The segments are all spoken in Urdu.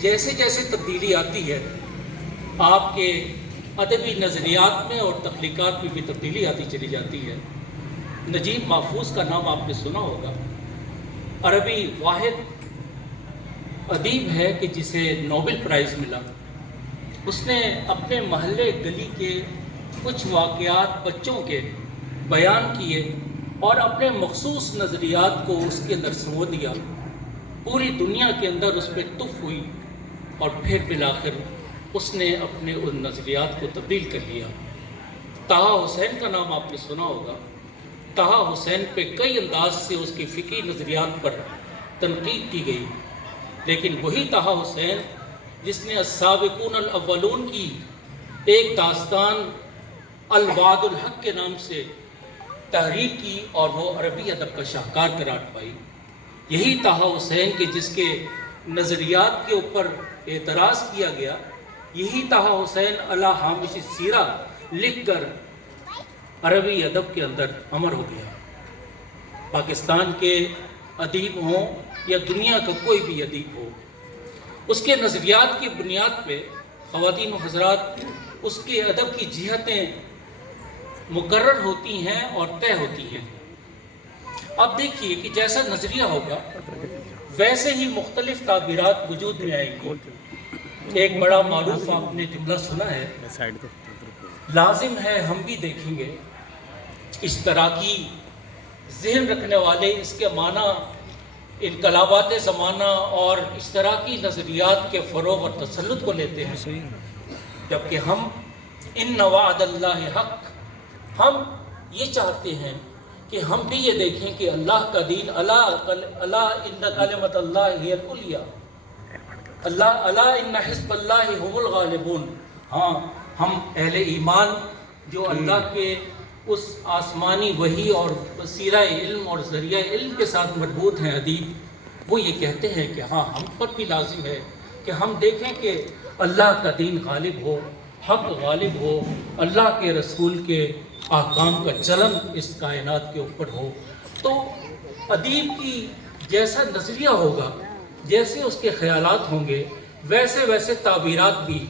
جیسے جیسے تبدیلی آتی ہے آپ کے ادبی نظریات میں اور تخلیقات میں بھی تبدیلی آتی چلی جاتی ہے۔ نجیب محفوظ کا نام آپ نے سنا ہوگا، عربی واحد ادیب ہے کہ جسے نوبل پرائز ملا۔ اس نے اپنے محلے گلی کے کچھ واقعات بچوں کے بیان کیے اور اپنے مخصوص نظریات کو اس کے اندر سمو دیا۔ پوری دنیا کے اندر اس پہ تف ہوئی اور پھر بالآخر اس نے اپنے ان نظریات کو تبدیل کر لیا۔ طٰہٰ حسین کا نام آپ نے سنا ہوگا۔ طٰہٰ حسین پہ کئی انداز سے اس کی فقہی نظریات پر تنقید کی گئی، لیکن وہی طٰہٰ حسین جس نے السابقون الاولون کی ایک داستان الوعد الحق کے نام سے تحریر کی اور وہ عربی ادب کا شاہکار قرار پائی، یہی طٰہٰ حسین کے جس کے نظریات کے اوپر اعتراض کیا گیا، یہی طٰہٰ حسین علی ہامش السیرہ لکھ کر عربی ادب کے اندر امر ہو گیا۔ پاکستان کے ادیب ہوں یا دنیا کا کوئی بھی ادیب ہو، اس کے نظریات کی بنیاد پہ خواتین و حضرات اس کے ادب کی جہتیں مقرر ہوتی ہیں اور طے ہوتی ہیں۔ اب دیکھیے کہ جیسا نظریہ ہوگا ویسے ہی مختلف تعبیرات وجود میں آئیں گی۔ ایک بڑا معروف آپ نے جملہ سنا ہے، لازم ہے ہم بھی دیکھیں گے۔ اشتراکی ذہن رکھنے والے اس کے معنی انقلابات زمانہ اور اشتراکی نظریات کے فروغ اور تسلط کو لیتے ہیں، جبکہ ہم ان وعد اللہ حق، ہم یہ چاہتے ہیں کہ ہم بھی یہ دیکھیں کہ اللہ کا دین الا ان کلمۃ اللہ ہی العلیٰ، الا ان حزب اللہ هم الغالبون۔ ہاں، ہم اہل ایمان جو اللہ کے اس آسمانی وحی اور وسیلہ علم اور ذریعہ علم کے ساتھ مربوط ہیں ادیب، وہ یہ کہتے ہیں کہ ہاں ہم پر بھی لازم ہے کہ ہم دیکھیں کہ اللہ کا دین غالب ہو، حق غالب ہو، اللہ کے رسول کے احکام کا چلن اس کائنات کے اوپر ہو۔ تو ادیب کی جیسا نظریہ ہوگا، جیسے اس کے خیالات ہوں گے، ویسے ویسے تعبیرات بھی۔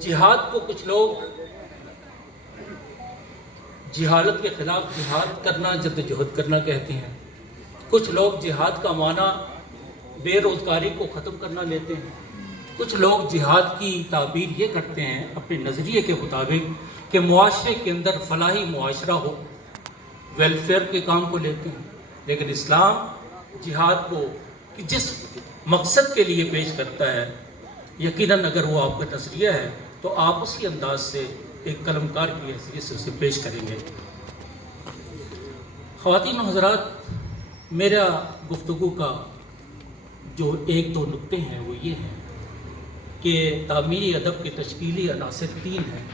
جہاد کو کچھ لوگ جہالت کے خلاف جہاد کرنا، جدوجہد کرنا کہتے ہیں، کچھ لوگ جہاد کا معنی بے روزگاری کو ختم کرنا لیتے ہیں، کچھ لوگ جہاد کی تعبیر یہ کرتے ہیں اپنے نظریے کے مطابق کہ معاشرے کے اندر فلاحی معاشرہ ہو، ویلفیئر کے کام کو لیتے ہیں۔ لیکن اسلام جہاد کو جس مقصد کے لیے پیش کرتا ہے، یقیناً اگر وہ آپ کا نظریہ ہے تو آپ اسی انداز سے ایک قلمکار کی حیثیت سے اسے پیش کریں گے۔ خواتین و حضرات، میرا گفتگو کا جو ایک دو نقطے ہیں وہ یہ ہیں کہ تعمیری ادب کے تشکیلی عناصر 3 ہیں،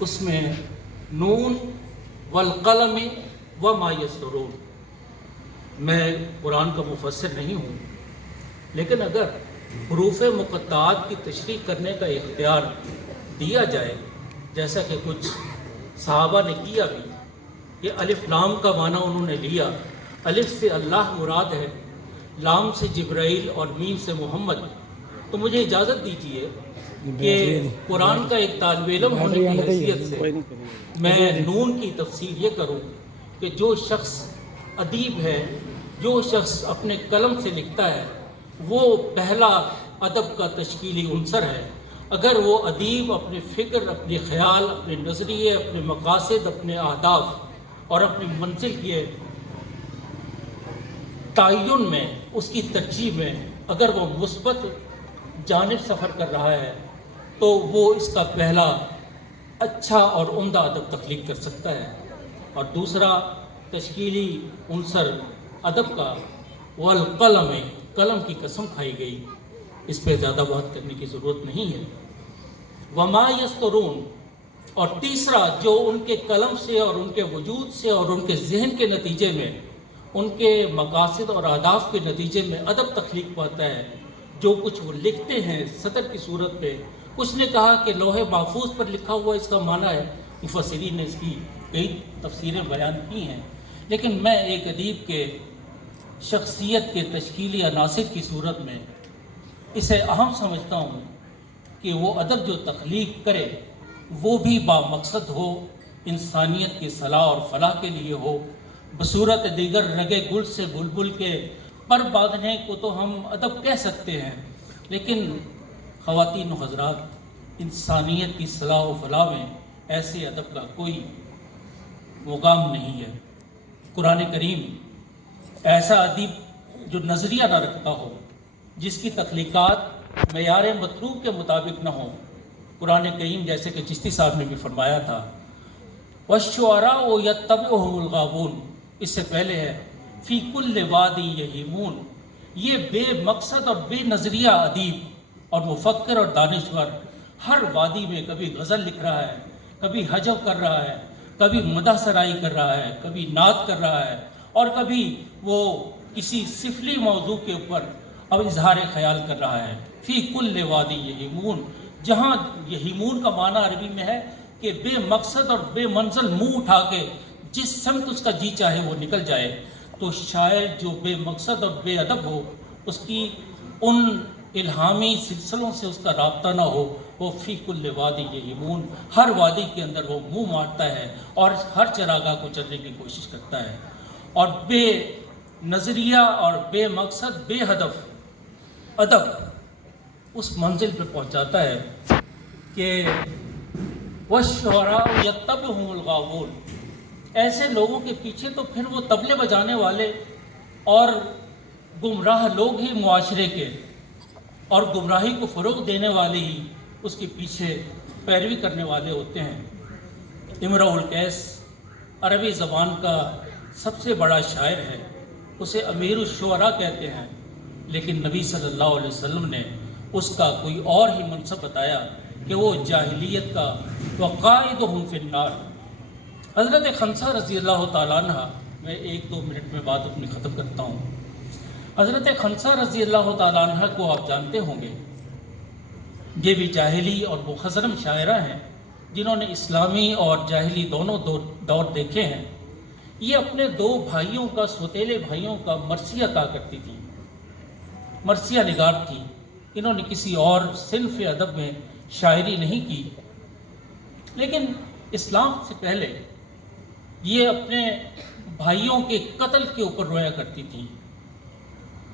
اس میں نون والقلم وما یسطرون۔ میں قرآن کا مفسر نہیں ہوں، لیکن اگر حروف مقطعات کی تشریح کرنے کا اختیار دیا جائے، جیسا کہ کچھ صحابہ نے کیا بھی، یہ الف لام کا معنی انہوں نے لیا، الف سے اللہ مراد ہے، لام سے جبرائیل اور میم سے محمد، تو مجھے اجازت دیجیے کہ قرآن کا ایک طالب علم ہونے کی حیثیت سے میں نون کی تفسیر یہ کروں کہ جو شخص ادیب ہے، جو شخص اپنے قلم سے لکھتا ہے، وہ پہلا ادب کا تشکیلی عنصر ہے۔ اگر وہ ادیب اپنے فکر، اپنے خیال، اپنے نظریے، اپنے مقاصد، اپنے اہداف اور اپنی منزل کے تعین میں، اس کی ترجیح میں اگر وہ مثبت جانب سفر کر رہا ہے تو وہ اس کا پہلا اچھا اور عمدہ ادب تخلیق کر سکتا ہے۔ اور دوسرا تشکیلی عنصر ادب کا والقلم، قلم کی قسم کھائی گئی، اس پہ زیادہ بات کرنے کی ضرورت نہیں ہے۔ وما یسطرون، اور تیسرا جو ان کے قلم سے اور ان کے وجود سے اور ان کے ذہن کے نتیجے میں، ان کے مقاصد اور اہداف کے نتیجے میں ادب تخلیق پاتا ہے، جو کچھ وہ لکھتے ہیں سطر کی صورت پہ۔ کچھ نے کہا کہ لوح محفوظ پر لکھا ہوا اس کا معنی ہے، مفسرین نے اس کی کئی تفسیریں بیان کی ہیں، لیکن میں ایک ادیب کے شخصیت کے تشکیلی عناصر کی صورت میں اسے اہم سمجھتا ہوں کہ وہ ادب جو تخلیق کرے وہ بھی بامقصد ہو، انسانیت کی صلاح اور فلاح کے لیے ہو۔ بصورت دیگر رگے گل سے بلبل کے پر باندھنے کو تو ہم ادب کہہ سکتے ہیں، لیکن خواتین و حضرات، انسانیت کی صلاح و فلاح میں ایسے ادب کا کوئی مقام نہیں ہے۔ قرآن کریم ایسا ادیب جو نظریہ نہ رکھتا ہو، جس کی تخلیقات معیار مطلوب کے مطابق نہ ہو۔ قرآن کریم جیسے کہ چشتی صاحب نے بھی فرمایا تھا، وَالشُّعَرَاءُ يَتَّبِعُهُمُ الْغَاوُونَ، اس سے پہلے ہے فی کل وادی یہیمون۔ یہ بے مقصد اور بے نظریہ ادیب اور مفکر اور دانشور ہر وادی میں کبھی غزل لکھ رہا ہے، کبھی حجب کر رہا ہے، کبھی مدح سرائی کر رہا ہے، کبھی نعت کر رہا ہے، اور کبھی وہ کسی سفلی موضوع کے اوپر اب اظہار خیال کر رہا ہے۔ فی کل وادی یہیمون، جہاں یہیمون کا معنی عربی میں ہے کہ بے مقصد اور بے منزل منہ اٹھا کے جس سمت اس کا جی چاہے وہ نکل جائے۔ تو شاعر جو بے مقصد اور بے ادب ہو، اس کی ان الہامی سلسلوں سے اس کا رابطہ نہ ہو، وہ فی کل وادی یہیمون، ہر وادی کے اندر وہ منہ مارتا ہے اور ہر چراگاہ کو چلنے کی کوشش کرتا ہے، اور بے نظریہ اور بے مقصد بے ہدف ادب اس منزل پہ پہنچاتا ہے کہ وَالشُّعَرَاءُ يَتَّبِعُهُمُ الْغَاوُونَ، ایسے لوگوں کے پیچھے تو پھر وہ طبلے بجانے والے اور گمراہ لوگ ہی معاشرے کے، اور گمراہی کو فروغ دینے والے ہی اس کے پیچھے پیروی کرنے والے ہوتے ہیں۔ امرؤ القیس عربی زبان کا سب سے بڑا شاعر ہے، اسے امیر الشعراء کہتے ہیں، لیکن نبی صلی اللہ علیہ وسلم نے اس کا کوئی اور ہی منصب بتایا کہ وہ جاہلیت کا وقائدہم فی النار۔ حضرت خنسہ رضی اللہ تعالیٰ عنہ، میں 1-2 منٹ میں بات اپنی ختم کرتا ہوں۔ حضرت خنسہ رضی اللہ تعالیٰ عنہ کو آپ جانتے ہوں گے، یہ بھی جاہلی اور مخضرم شاعرہ ہیں جنہوں نے اسلامی اور جاہلی دونوں دور دیکھے ہیں۔ یہ اپنے 2 بھائیوں کا، سوتیلے بھائیوں کا مرثیہ کہا کرتی تھی، مرثیہ نگار تھی۔ انہوں نے کسی اور صنف ادب میں شاعری نہیں کی، لیکن اسلام سے پہلے یہ اپنے بھائیوں کے قتل کے اوپر رویا کرتی تھی۔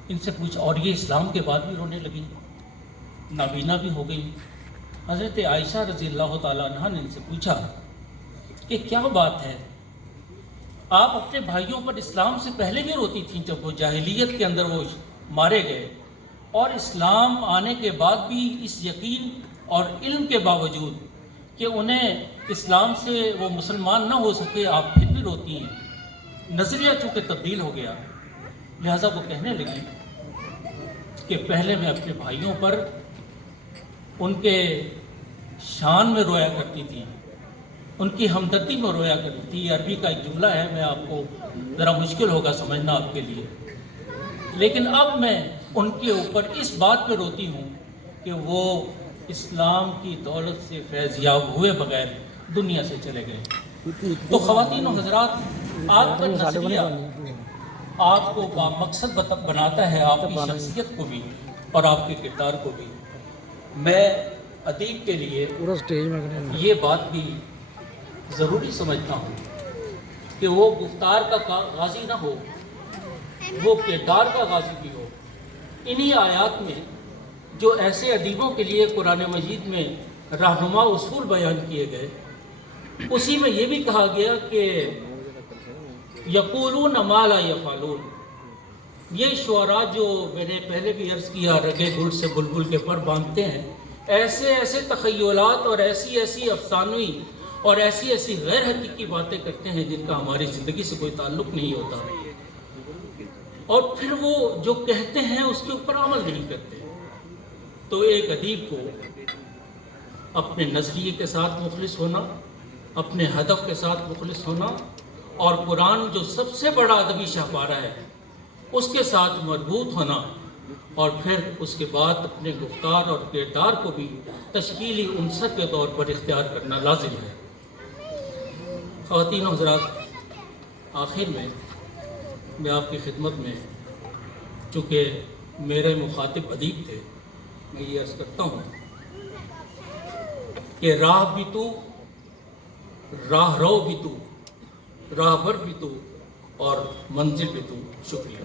ان سے پوچھا، اور یہ اسلام کے بعد بھی رونے لگی، نابینا بھی ہو گئی۔ حضرت عائشہ رضی اللہ تعالیٰ عنہ نے ان سے پوچھا کہ کیا بات ہے، آپ اپنے بھائیوں پر اسلام سے پہلے بھی روتی تھیں جب وہ جاہلیت کے اندر وہ مارے گئے، اور اسلام آنے کے بعد بھی اس یقین اور علم کے باوجود کہ انہیں اسلام سے وہ مسلمان نہ ہو سکے، آپ پھر بھی روتی ہیں۔ نظریہ چونکہ تبدیل ہو گیا، لہٰذا وہ کہنے لگی کہ پہلے میں اپنے بھائیوں پر ان کے شان میں رویا کرتی تھی، ان کی ہمدردی میں رویا کرتی تھی۔ یہ عربی کا ایک جملہ ہے، میں آپ کو ذرا مشکل ہوگا سمجھنا آپ کے لیے، لیکن اب میں ان کے اوپر اس بات پہ روتی ہوں کہ وہ اسلام کی دولت سے فیض یاب ہوئے بغیر دنیا سے چلے گئے۔ تو خواتین و حضرات، آپ کا نظریہ آپ کو بامقصد بناتا ہے، آپ کی شخصیت کو بھی اور آپ کے کردار کو بھی۔ میں ادیب کے لیے یہ بات بھی ضروری سمجھتا ہوں کہ وہ گفتار کا غازی نہ ہو، وہ کردار کا غازی بھی ہو۔ انہی آیات میں جو ایسے ادیبوں کے لیے قرآن مجید میں رہنما اصول بیان کیے گئے، اسی میں یہ بھی کہا گیا کہ یقولون ما لا یفعلون، یہ شعراء جو میں نے پہلے بھی عرض کیا رگے گل سے بلبل کے پر باندھتے ہیں، ایسے ایسے تخیلات اور ایسی ایسی افسانوی اور ایسی ایسی غیر حقیقی باتیں کرتے ہیں جن کا ہماری زندگی سے کوئی تعلق نہیں ہوتا، اور پھر وہ جو کہتے ہیں اس کے اوپر عمل نہیں کرتے۔ تو ایک ادیب کو اپنے نظریے کے ساتھ مخلص ہونا، اپنے ہدف کے ساتھ مخلص ہونا، اور قرآن جو سب سے بڑا ادبی شاہکارہ ہے اس کے ساتھ مربوط ہونا، اور پھر اس کے بعد اپنے گفتار اور کردار کو بھی تشکیلی عنصر کے طور پر اختیار کرنا لازم ہے۔ خواتین و حضرات، آخر میں آپ کی خدمت میں، چونکہ میرے مخاطب ادیب تھے، میں یہ عرض کرتا ہوں کہ راہ بھی تو، راہ رو بھی تو، راہ بر بھی تو، اور منزل بھی تو. شکریہ.